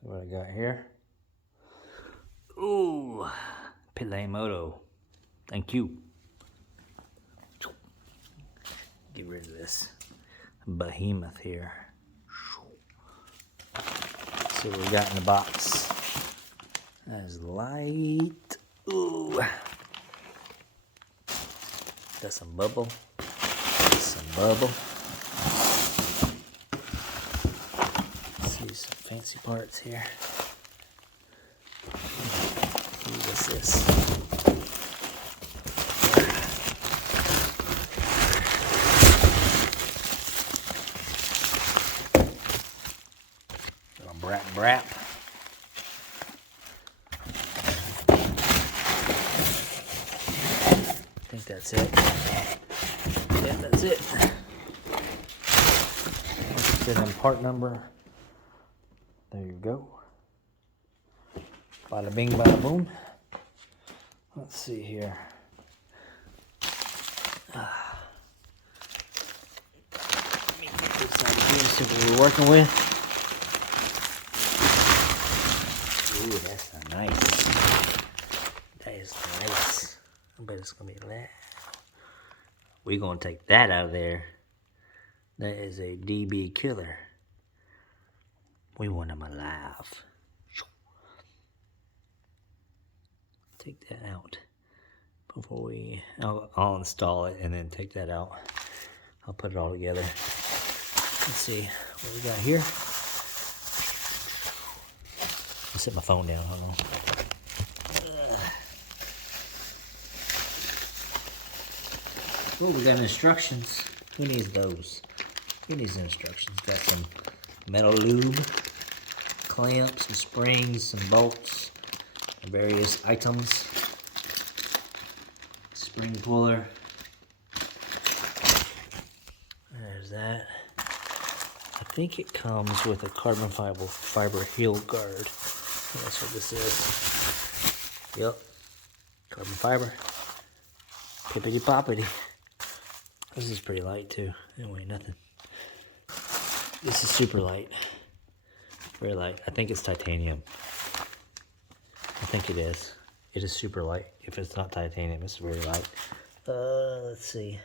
See what I got here. Ooh, Pile Moto. Thank you. Get rid of this behemoth here. See what we got in the box. That is light. Ooh. Got some bubble. Some bubble. Let's see some fancy parts here. What's this? Brap. I think that's it. Yeah, that's it. Let's get in part number. There you go. Bada bing, bada boom. Let's see here. Let me get this out of here, see what we're working with. Ooh, that's nice. That is nice. I bet it's gonna be loud. We're gonna take that out of there. That is a DB killer. We want them alive. Take that out before we. I'll install it and then take that out. I'll put it all together. Let's see what we got here. I'll set my phone down. Hold on. Oh, we got instructions. Who needs those? Who needs instructions? Got some metal lube, clamps, some springs, some bolts, and various items. Spring puller. There's that. I think it comes with a carbon fiber heel guard. That's what this is. Yep. Carbon fiber. Pippity poppity. This is pretty light too. It don't weigh nothing. This is super light. Very light. I think it's titanium. I think it is. It is super light. If it's not titanium, it's very light. Let's see.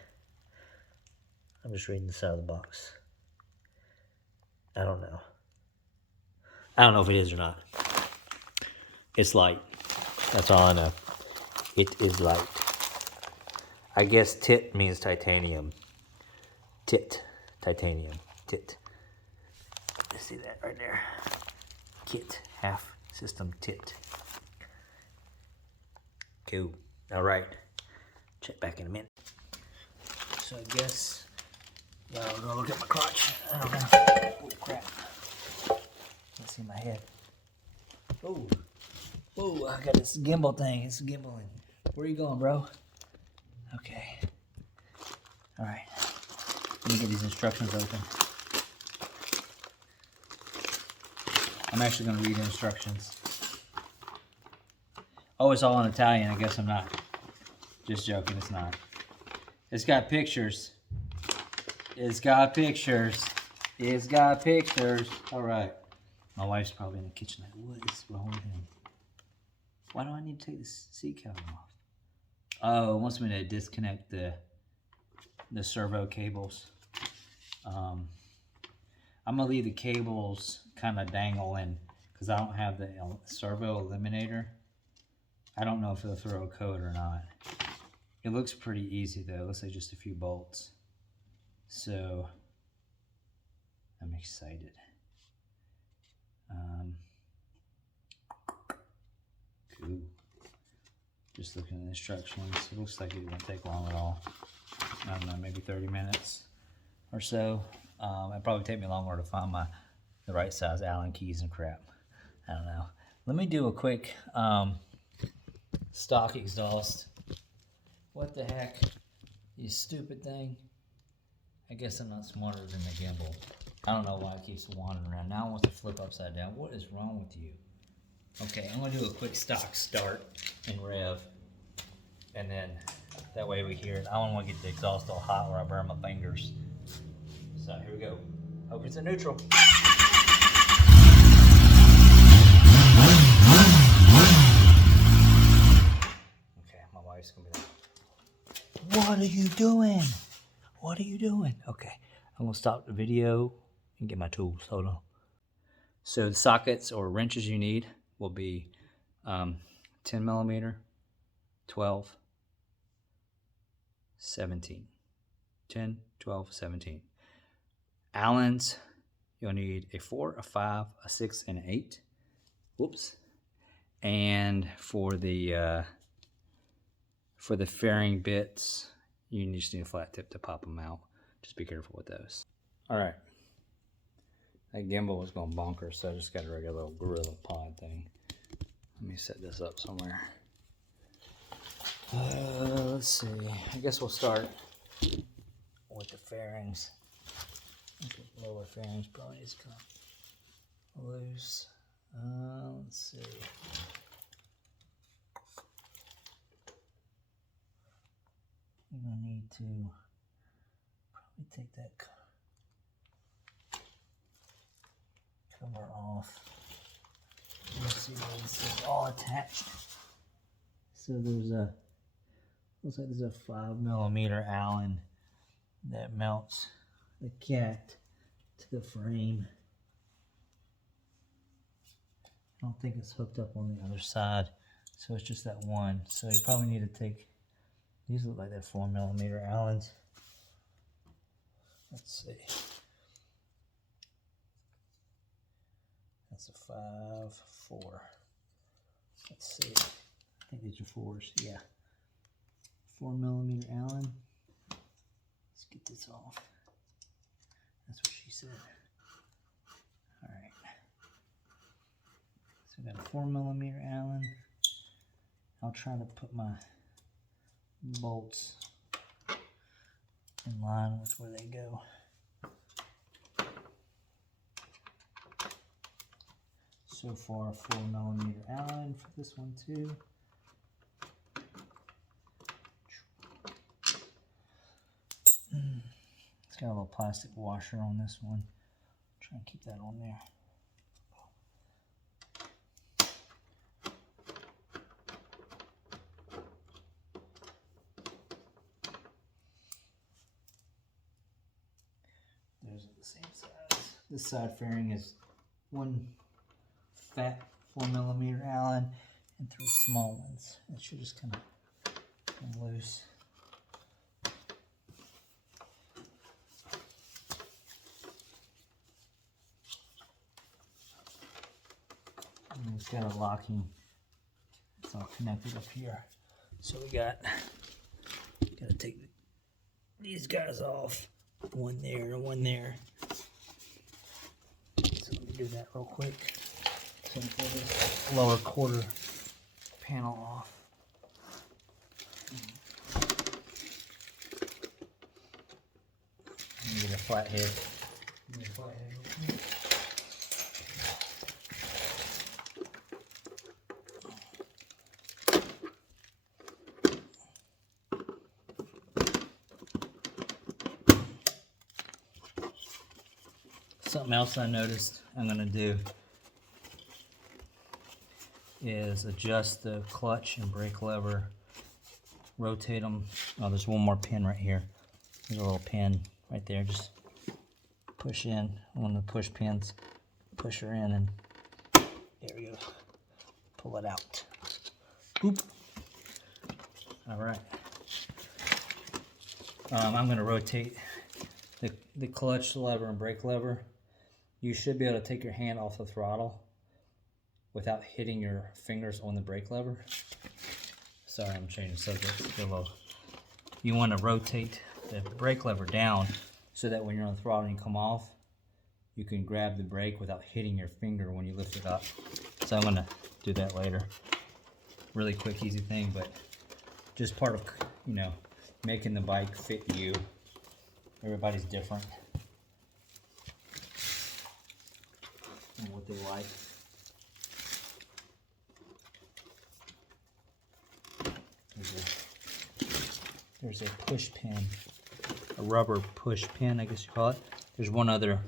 I'm just reading the side of the box. I don't know. I don't know if it is or not. It's light. That's all I know. It is light. I guess tit means titanium. Tit. Titanium. Tit. See that right there? Kit. Half system tit. Cool. Alright. Check back in a minute. So I guess y'all are gonna look at my crotch. I don't know. Oh crap. Can't see my head. Oh. Oh, I got this gimbal thing. It's gimbaling. Where are you going, bro? Okay. Alright. Let me get these instructions open. I'm actually going to read the instructions. Oh, it's all in Italian. I guess I'm not. Just joking, it's not. It's got pictures. It's got pictures. It's got pictures. Alright. My wife's probably in the kitchen like, what is wrong with him? Why do I need to take this seat cover off? Oh, it wants me to disconnect the servo cables. I'm gonna leave the cables kind of dangling because I don't have the servo eliminator. I don't know if it'll throw a code or not. It looks pretty easy though. It looks like just a few bolts. So I'm excited. Cool. Just looking at the instructions. It looks like it won't take long at all. I don't know, maybe 30 minutes or so. It'll probably take me longer to find the right size Allen keys and crap. I don't know. Let me do a quick stock exhaust. What the heck? You stupid thing. I guess I'm not smarter than the gimbal. I don't know why it keeps wandering around. Now it wants to flip upside down. What is wrong with you? Okay, I'm gonna do a quick stock start and rev. And then that way we hear it. I don't want to get the exhaust all hot where I burn my fingers. So here we go. Hope it's in neutral. doing? What are you doing? Okay, I'm gonna stop the video and get my tools. Hold on. So the sockets or wrenches you need will be 10 millimeter, 12, 17. 10, 12, 17. Allens, you'll need a 4, a 5, a 6, and an 8. Whoops. And for the fairing bits, you just need a flat tip to pop them out. Just be careful with those. All right. That gimbal was going bonkers, so I just got a regular little gorilla pod thing. Let me set this up somewhere. Let's see. I guess we'll start with the fairings. The lower fairings probably is kind of loose. Let's see. You're gonna need to probably take that cover off. Let's see what this is all attached. So there's a, looks like there's a 5 millimeter Allen that mounts the cat to the frame. I don't think it's hooked up on the other side, so it's just that one. So you probably need to take, these look like they're 4 millimeter Allens. Let's see. That's a 5, 4. Let's see. I think these are 4s. Yeah. 4 millimeter Allen. Let's get this off. That's what she said. All right. So we got a 4 millimeter Allen. I'll try to put my bolts in line with where they go. So far, 4 millimeter Allen for this one too. It's got a little plastic washer on this one. Try and keep that on there. Those are the same size. This side fairing is one fat 4 millimeter Allen and 3 small ones. It should just kind of come loose. And it's got a locking. It's all connected up here. So we gotta take these guys off. One there and one there. So let me do that real quick. So I'm pull this lower quarter panel off. Get a flat head. Something else I noticed I'm going to do is adjust the clutch and brake lever, rotate them. Oh, there's one more pin right here. There's a little pin right there. Just push in one of the push pins, push her in, and there we go. Pull it out. Boop. All right. I'm going to rotate the clutch lever and brake lever. You should be able to take your hand off the throttle without hitting your fingers on the brake lever. Sorry, I'm changing subject. You want to rotate the brake lever down so that when you're on the throttle and you come off, you can grab the brake without hitting your finger when you lift it up. So I'm going to do that later. Really quick, easy thing, but just part of, you know, making the bike fit you. Everybody's different and what they like. There's a push pin, a rubber push pin, I guess you call it. There's one other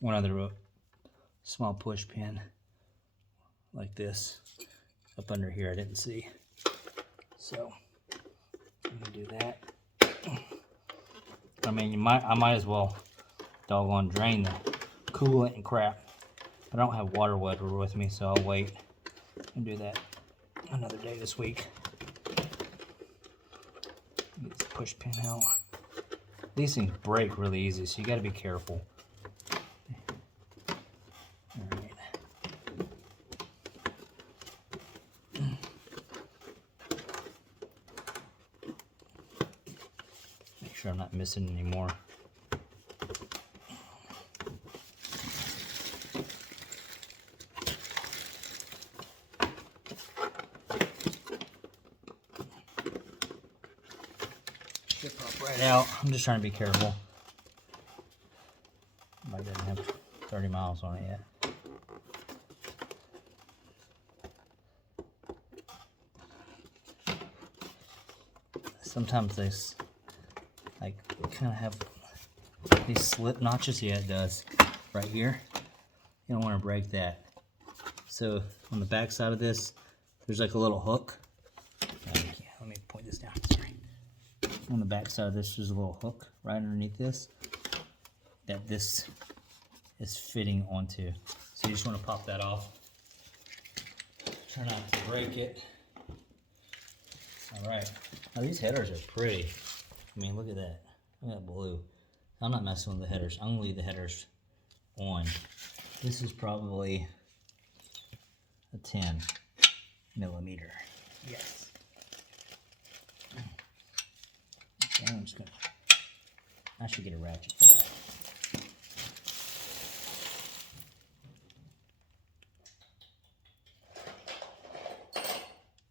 one other small push pin. like this. Up under here I didn't see. So let me do that. I mean, I might as well doggone drain the coolant and crap. I don't have water wetter with me, so I'll wait and do that another day this week. Get this push pin out. These things break really easy, so you got to be careful. All right. Make sure I'm not missing any more. Should pop right out. I'm just trying to be careful. I didn't have 30 miles on it yet. Sometimes they like kind of have these slip notches. Yeah, it does. Right here. You don't want to break that. So on the back side of this, there's like a little hook. Let me point this down. Sorry. On the back side of this, there's a little hook right underneath this that this is fitting onto. So you just want to pop that off. Try not to break it. All right. Now these headers are pretty. I mean, look at that. Look at that blue. I'm not messing with the headers. I'm gonna leave the headers on. This is probably a 10 millimeter. Yes. Okay, I'm just gonna. I should get a ratchet for that.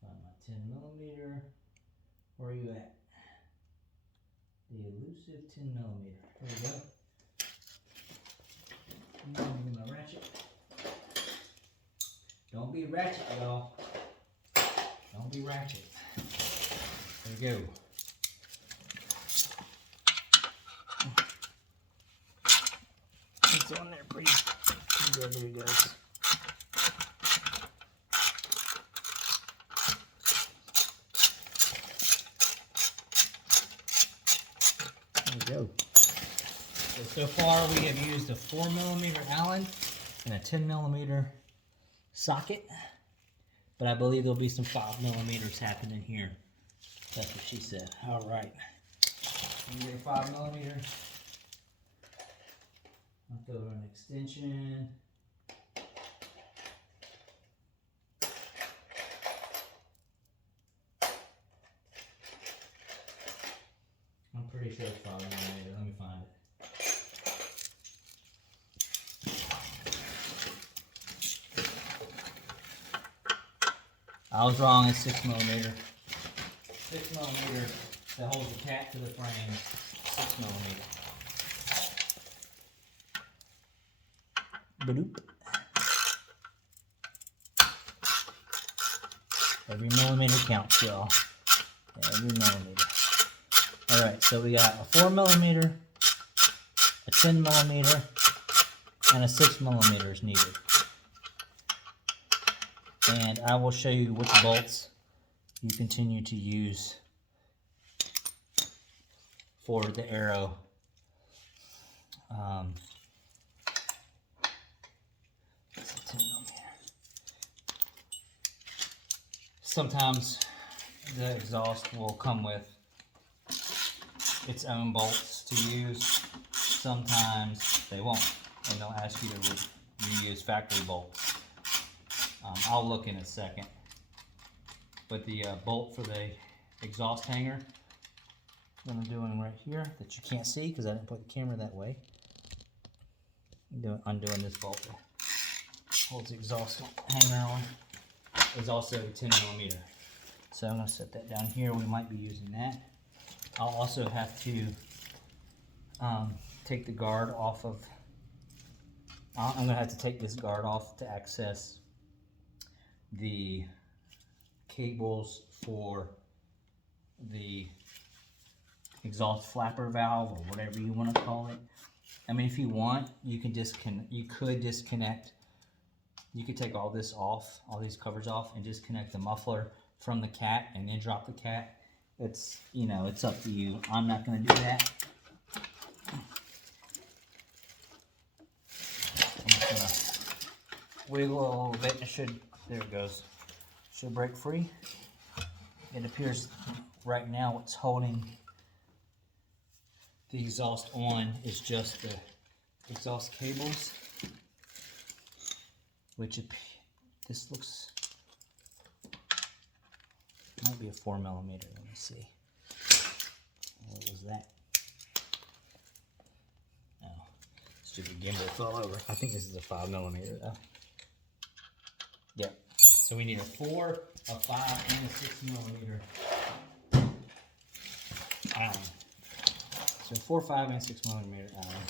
Find my 10 millimeter. Where are you at? The elusive 10 millimeter. There we go. I'm gonna get my ratchet. Don't be ratchet, y'all. Don't be ratchet. There we go. It's on there pretty good. There it goes. There we go. So far we have used a 4 millimeter Allen and a 10 millimeter socket, but I believe there'll be some 5 millimeters happening here. That's what she said. All right. We get a 5 millimeter. I'll throw an extension. I'm pretty sure it's 5 millimeter. Let me find it. I was wrong. It's 6 millimeter. 6 millimeter that holds the cap to the frame. 6 millimeter. Ba-doop. Every millimeter counts, y'all. Every millimeter. Alright, so we got a 4 millimeter, a 10 millimeter, and a 6 millimeter is needed. And I will show you which bolts you continue to use for the Arrow. Sometimes the exhaust will come with its own bolts to use. Sometimes they won't, and they'll ask you to reuse factory bolts. I'll look in a second. But the bolt for the exhaust hanger that I'm doing right here, that you can't see because I didn't put the camera that way. Undoing this bolt that holds the exhaust hanger on. Is also 10 millimeter. So I'm going to set that down here. We might be using that. I'll also have to take the guard off of, I'm going to have to take this guard off to access the cables for the exhaust flapper valve or whatever you want to call it. I mean, if you want, you could disconnect you could take all this off, all these covers off, and just connect the muffler from the cat and then drop the cat. It's, you know, it's up to you. I'm not going to do that. I'm just going to wiggle a little bit and it should, there it goes, should break free. It appears right now what's holding the exhaust on is just the exhaust cables, which this looks, might be a 4mm. Let me see. What was that? Oh, stupid gimbal fell over. I think this is a 5mm though. Yep. So we need a 4, a 5, and a 6mm Allen. So 4, 5, and 6mm Allen.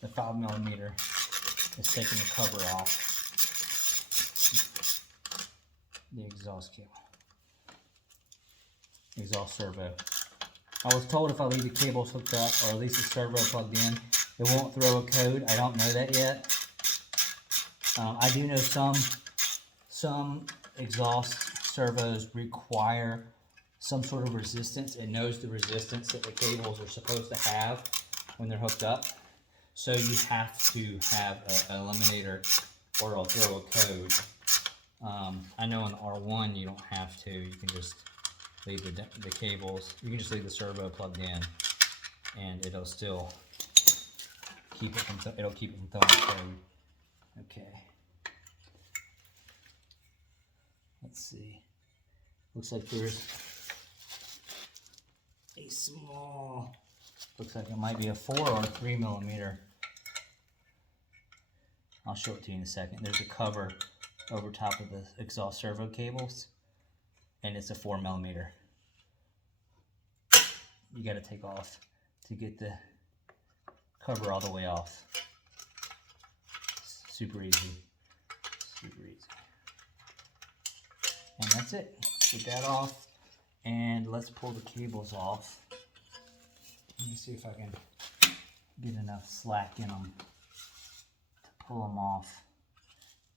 The 5mm is taking the cover off the exhaust cable, exhaust servo. I was told if I leave the cables hooked up, or at least the servo plugged in, it won't throw a code. I don't know that yet. I do know some exhaust servos require some sort of resistance. It knows the resistance that the cables are supposed to have when they're hooked up. So you have to have an eliminator or it'll throw a code. I know in the R1 you don't have to. You can just leave the cables. You can just leave the servo plugged in, and it'll still keep it from throwing code. Okay. Let's see. Looks like there's a small. Looks like it might be a 4 or a 3mm. I'll show it to you in a second. There's a cover over top of the exhaust servo cables, and it's a 4mm. You got to take off to get the cover all the way off. Super easy. Super easy. And that's it. Get that off, and let's pull the cables off. Let me see if I can get enough slack in them to pull them off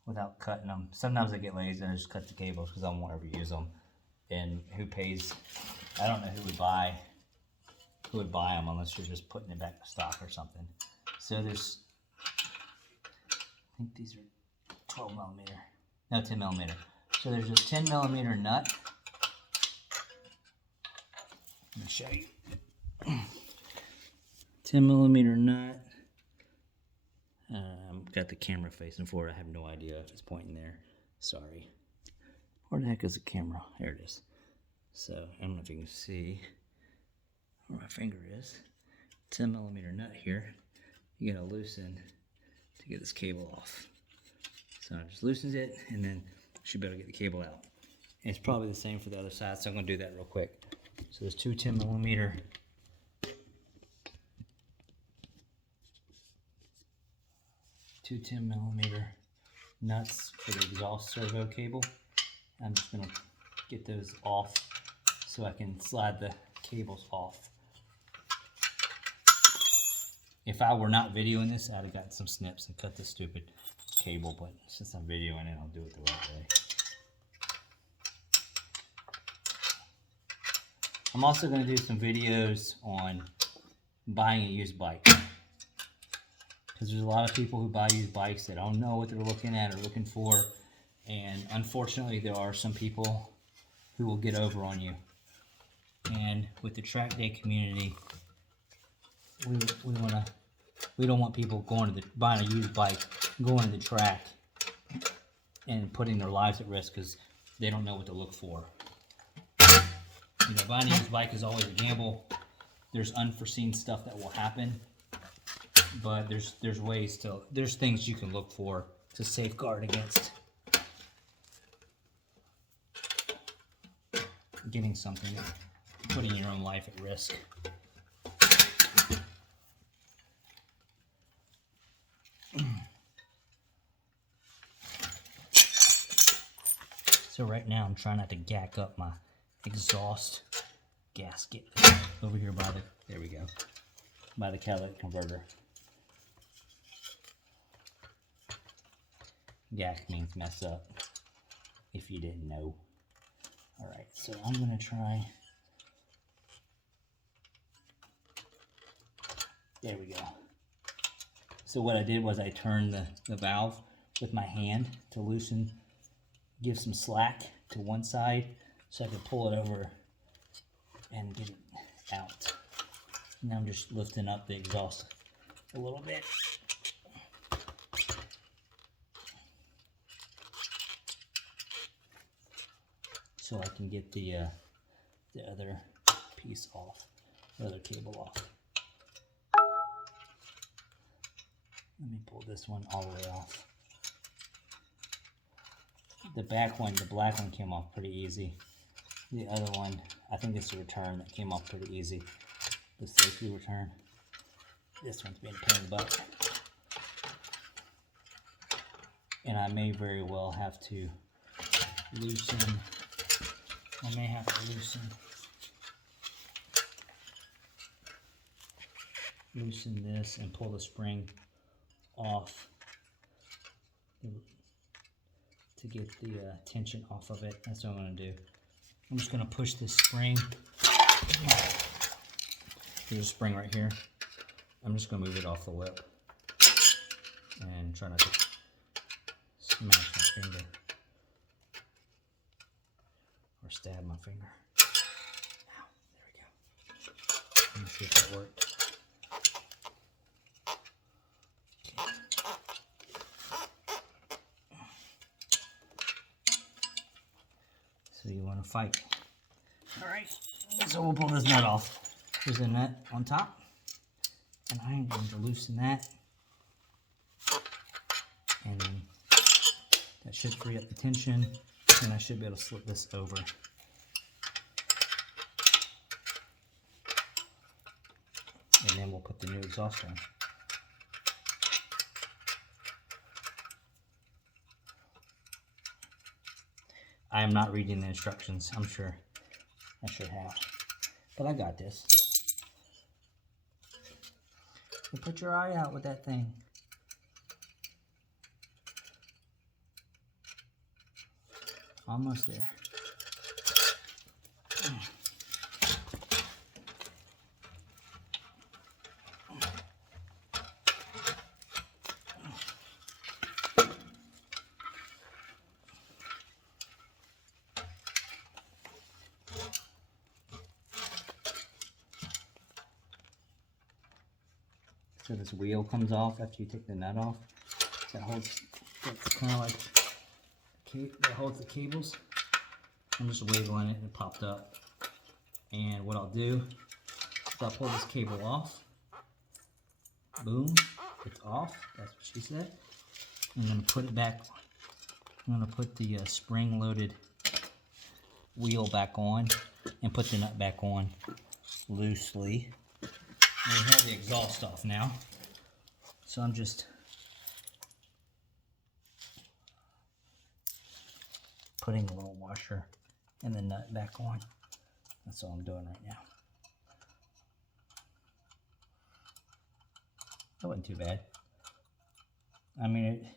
without cutting them. Sometimes I get lazy and I just cut the cables because I won't ever use them. And who pays? I don't know who would buy them unless you're just putting it back to stock or something. So there's, I think these are 12mm, no 10mm. So there's a 10mm nut. Let me show you. 10mm nut. Got the camera facing forward. I have no idea if it's pointing there. Sorry. Where the heck is the camera? There it is. So I don't know if you can see where my finger is. 10mm nut here. You gotta loosen to get this cable off. So it just loosens it, and then you should be able to get the cable out. And it's probably the same for the other side, so I'm gonna do that real quick. So there's two 10mm nuts for the exhaust servo cable. I'm just gonna get those off so I can slide the cables off. If I were not videoing this, I'd have got some snips and cut this stupid cable, but since I'm videoing it, I'll do it the right way. I'm also going to do some videos on buying a used bike, because there's a lot of people who buy used bikes that don't know what they're looking at or looking for, and unfortunately there are some people who will get over on you. And with the track day community, we don't want people buying a used bike, going to the track and putting their lives at risk because they don't know what to look for. You know, buying a used bike is always a gamble. There's unforeseen stuff that will happen, but there's things you can look for to safeguard against getting something, putting your own life at risk. So right now I'm trying not to gack up my exhaust gasket over here by the catalytic converter. Yak means mess up, if you didn't know. Alright, so I'm going to try. There we go. So what I did was I turned the valve with my hand to loosen, give some slack to one side so I could pull it over and get it out. Now I'm just lifting up the exhaust a little bit. So I can get the other piece off, the other cable off. Let me pull this one all the way off. The back one, the black one, came off pretty easy. The other one, I think it's the return that came off pretty easy. The safety return. This one's being a pain in the butt. And I may very well have to loosen. I may have to loosen this and pull the spring off to get the tension off of it. That's what I'm going to do. I'm just going to push this spring. There's a spring right here. I'm just going to move it off the lip and try not to smash my finger or stab my finger. Now, there we go. Let me see if that worked. So you want to fight. Alright, so we'll pull this nut off. There's a nut on top, and I am going to loosen that, and then that should free up the tension, and I should be able to slip this over. And then we'll put the new exhaust on. I am not reading the instructions. I'm sure I should have, but I got this. So put your eye out with that thing. Almost there. So this wheel comes off after you take the nut off. That holds, that's kind of like, that holds the cables. I'm just wiggling it and it popped up. And what I'll do is I'll pull this cable off. Boom, it's off. That's what she said. And then put it back. I'm going to put the spring-loaded wheel back on and put the nut back on loosely. And we have the exhaust off now. So I'm just putting the little washer and the nut back on. That's all I'm doing right now. That wasn't too bad. I mean,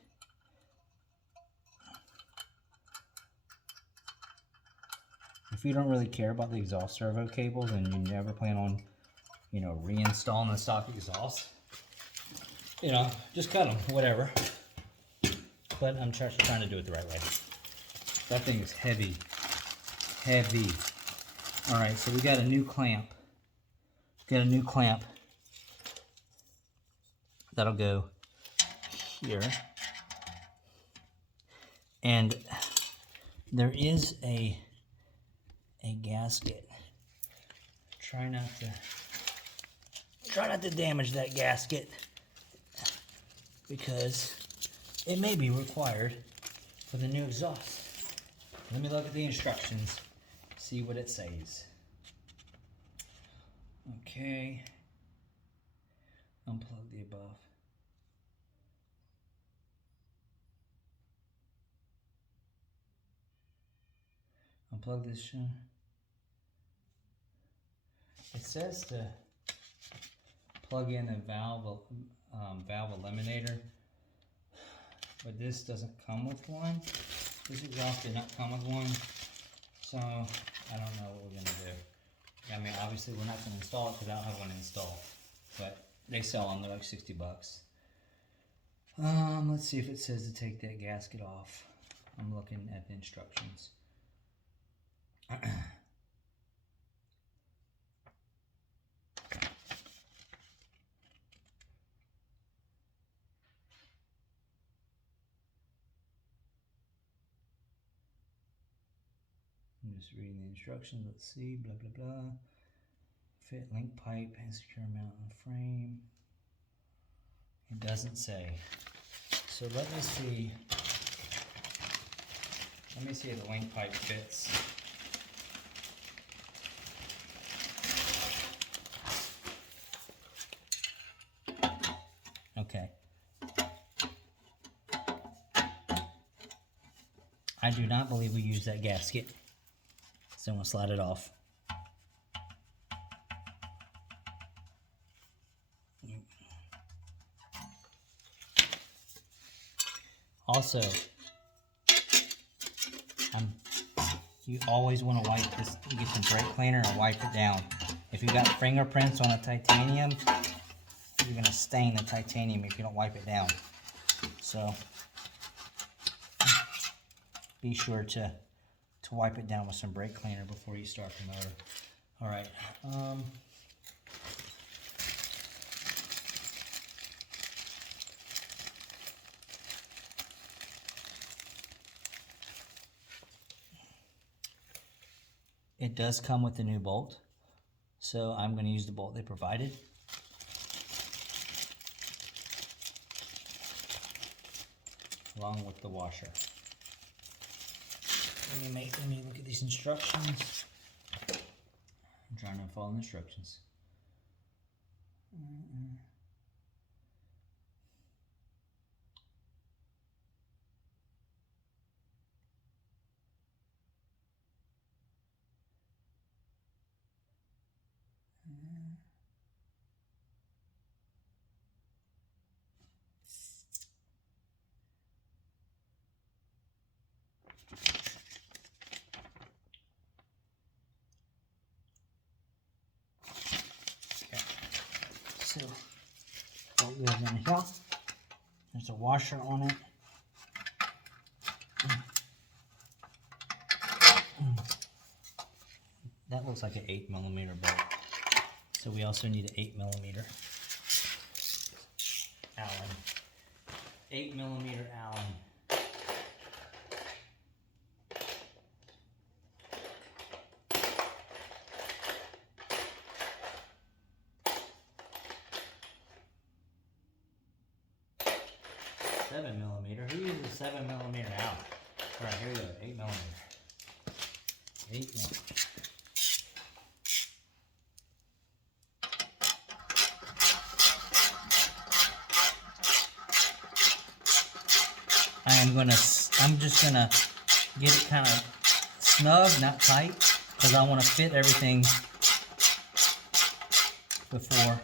if you don't really care about the exhaust servo cables and you never plan on, you know, reinstalling the stock exhaust, you know, just cut them, whatever. But I'm trying to do it the right way. That thing is heavy, heavy. All right, so we got a new clamp. That'll go here. And there is a gasket. Try not to damage that gasket because it may be required for the new exhaust. Let me look at the instructions, see what it says. Okay. Unplug the above. Unplug this. It says to plug in the valve eliminator. but this doesn't come with one. This exhaust did not come with one, so I don't know what we're gonna do. I mean, obviously we're not gonna install it because I don't have one installed, but they sell them, they're like 60 bucks. Let's see if it says to take that gasket off. I'm looking at the instructions. I'm just reading the instructions. Let's see, blah blah blah. Fit link pipe and secure mount on frame. It doesn't say. So let me see. Let me see if the link pipe fits. Okay. I do not believe we use that gasket. So I'm going to slide it off. Also, you always want to wipe this, get some brake cleaner and wipe it down. If you got fingerprints on a titanium, you're going to stain the titanium if you don't wipe it down. So be sure to wipe it down with some brake cleaner before you start the motor. Alright, it does come with the new bolt, so I'm going to use the bolt they provided. Along with the washer. Let me look at these instructions. I'm trying to follow the instructions. So, bolt goes in here. There's a washer on it. That looks like an 8mm bolt. So we also need an 8mm Allen. 8mm Allen. Who uses 7mm Allen? Alright, here we go. 8mm. 8mm. I'm just gonna get it kind of snug, not tight, because I want to fit everything before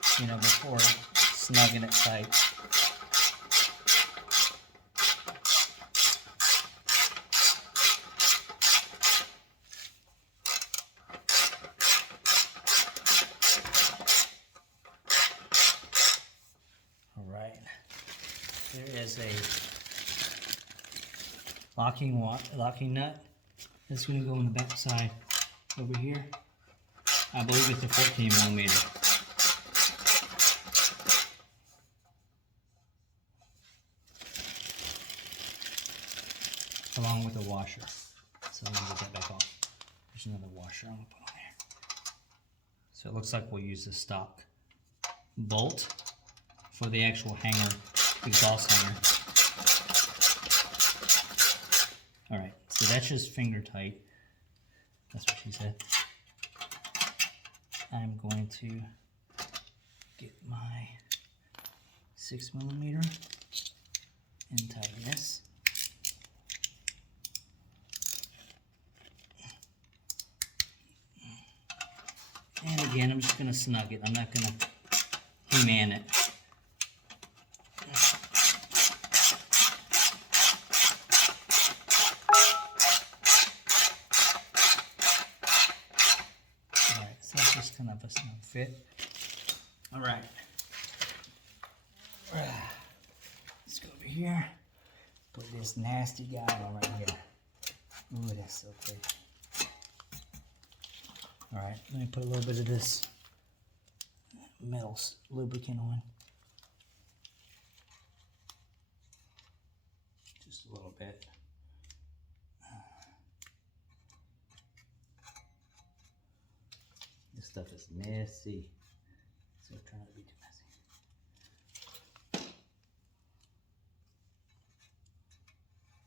snugging it tight. There is a locking nut that's going to go on the back side over here. I believe it's a 14mm. Along with a washer. So let me get that back off. There's another washer I'm going to put on there. So it looks like we'll use the stock bolt for the actual hanger. Exhaust hanger. Alright, so that's just finger tight. That's what she said. I'm going to get my 6mm and tighten this. And again, I'm just going to snug it. I'm not going to He-Man it. that's just kind of a snug fit. All right. Let's go over here. Put this nasty guy on right here. Ooh, that's so pretty. All right, let me put a little bit of this metal lubricant on. Just a little bit. This stuff is messy, so I'm trying not to be too messy.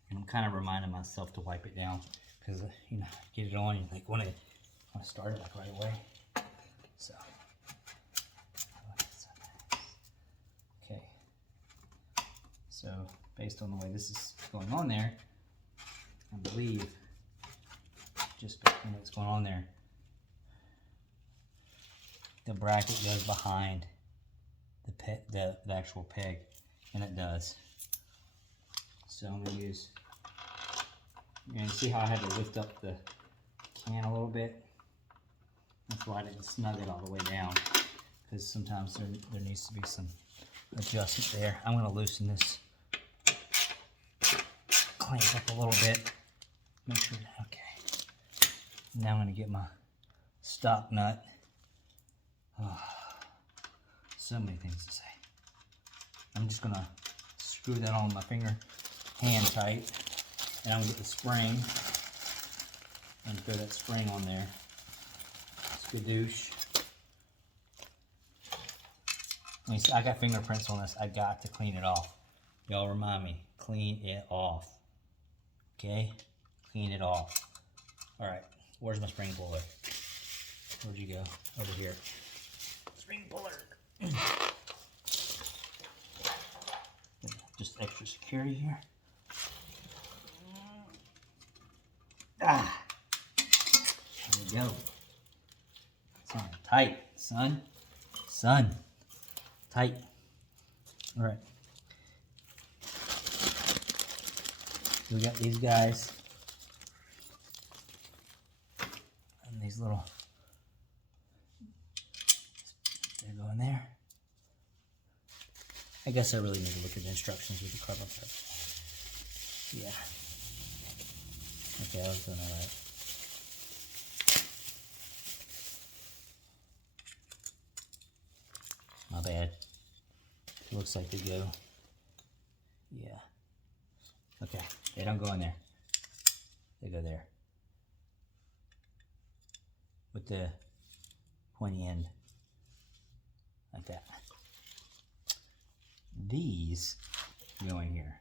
And I'm kind of reminding myself to wipe it down because, you know, get it on, you like want to start it like right away. So, okay. So, based on the way this is going on there, I believe just based on what's going on there, the bracket goes behind the actual peg, and it does. So I'm gonna use. You're gonna see how I had to lift up the can a little bit. That's why I didn't snug it all the way down, because sometimes there needs to be some adjustment there. I'm gonna loosen this clamp up a little bit. Make sure. Okay. Now I'm gonna get my stock nut. Oh, so many things to say. I'm just gonna screw that on my finger, hand tight, and I'm gonna get the spring and throw that spring on there. Skadoosh. I got fingerprints on this. I got to clean it off. Y'all remind me, clean it off. Okay, clean it off. All right, where's my spring puller? Where'd you go? Over here. Spring puller. Just extra security here. Ah, there we go. Sound tight, son. Son, tight. All right. We got these guys and these little. They go in there. I guess I really need to look at the instructions with the carbon fiber. Yeah. Okay, I was doing all right. My bad. It looks like they go. Yeah. Okay, they don't go in there. They go there. With the pointy end. Like that. These go in here.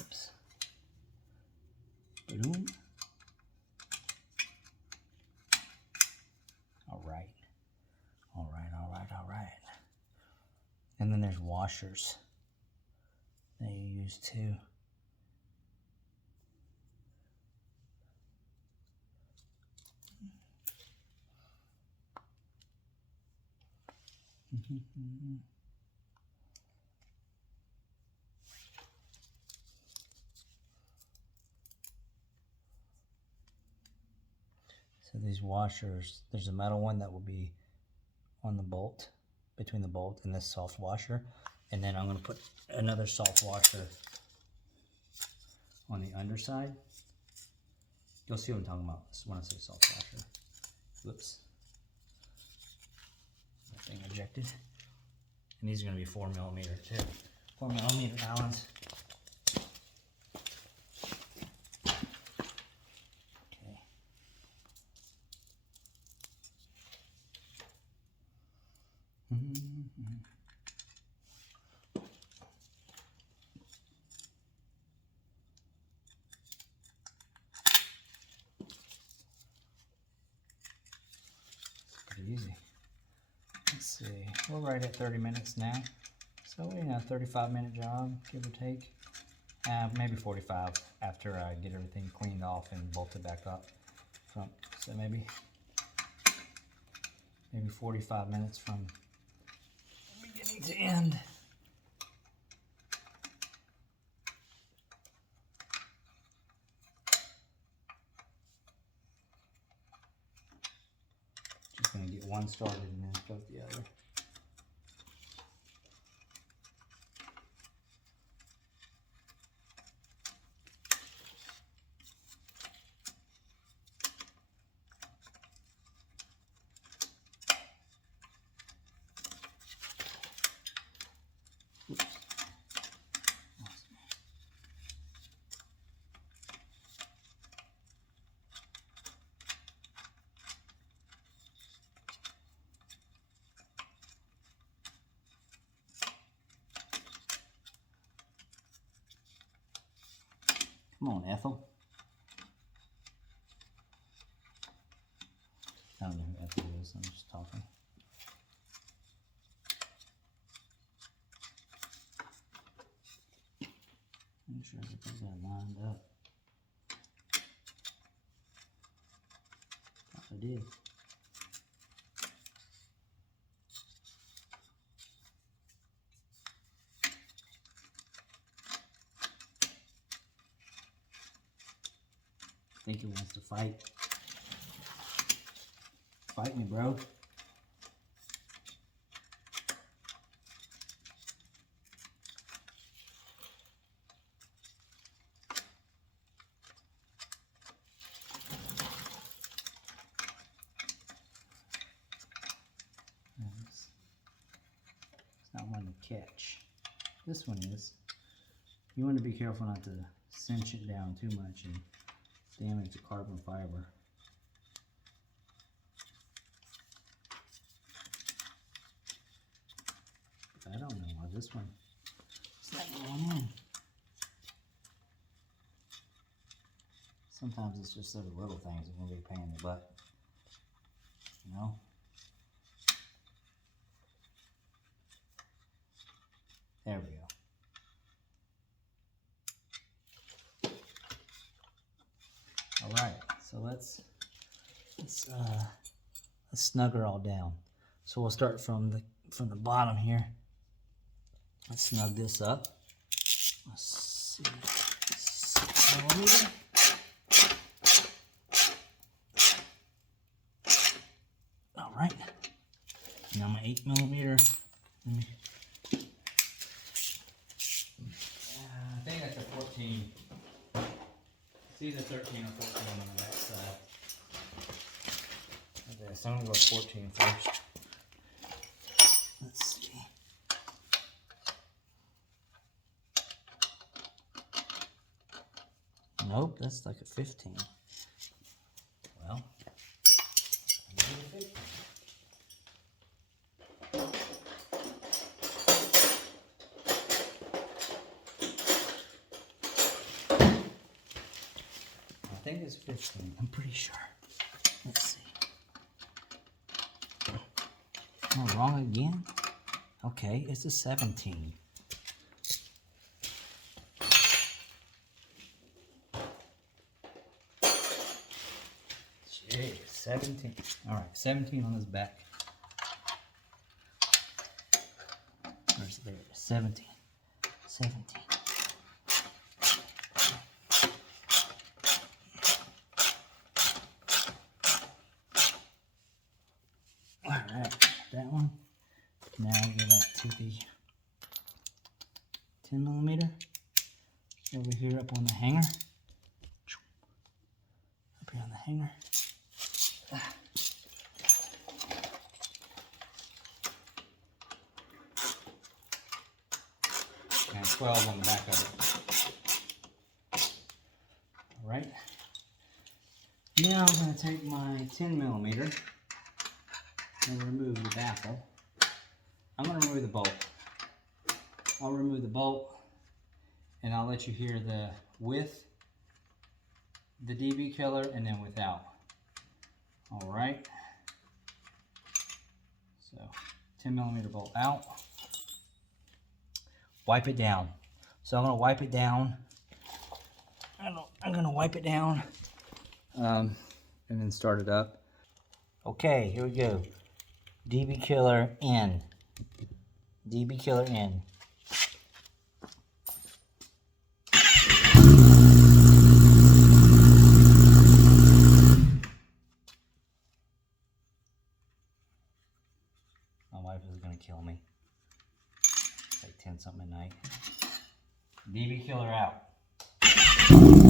Oops. Boom. All right. All right, all right, all right. And then there's washers that you use too. So these washers, there's a metal one that will be on the bolt, between the bolt and this soft washer. And then I'm going to put another soft washer on the underside. You'll see what I'm talking about when I say soft washer. Whoops. That thing ejected. And these are going to be 4mm too. 4mm Allens. Okay. Pretty easy. Let's see, we're right at 30 minutes now. So, 35-minute job, give or take. Maybe 45 after I get everything cleaned off and bolted back up front. So maybe 45 minutes from beginning to end. going to get one started and then start the other. Oops. Come on, Ethel. I don't know who Ethel is, I'm just talking. Make sure everything's lined up. Thought I did. I think he wants to fight. Fight me, bro. It's not one to catch. This one is. You want to be careful not to cinch it down too much and damage the carbon fiber. I don't know why this one is not going in. Sometimes it's just those little things that can be a pain in the butt. You know? There we go. All right, so let's snug her all down. So we'll start from the bottom here. Let's snug this up. Let's see, 6mm. All right. Now my 8mm. I think that's a 14. It's either 13 or 14 on the back side. Okay, so I'm gonna go 14 first. Let's see. Nope, that's like a 15. Well, I'm gonna do a 15. I think it's 15, I'm pretty sure. Let's see. Oh, wrong again? Okay, it's a 17. Jeez, 17. Alright, 17 on his back. Where's it? There it is. 17. 17. Alright, that one. Now I'll go back to the 10mm over here up on the hanger. Up here on the hanger. And 12 on the back of it. Alright. Now I'm going to take my 10mm and remove the baffle. I'm going to remove the bolt. I'll remove the bolt and I'll let you hear the with the DB killer and then without. Alright. So 10mm bolt out. Wipe it down. So I'm going to wipe it down. I'm going to wipe it down and then start it up. Okay, here we go. DB killer in. DB killer in. kill me. It's like 10 something at night. DB killer out.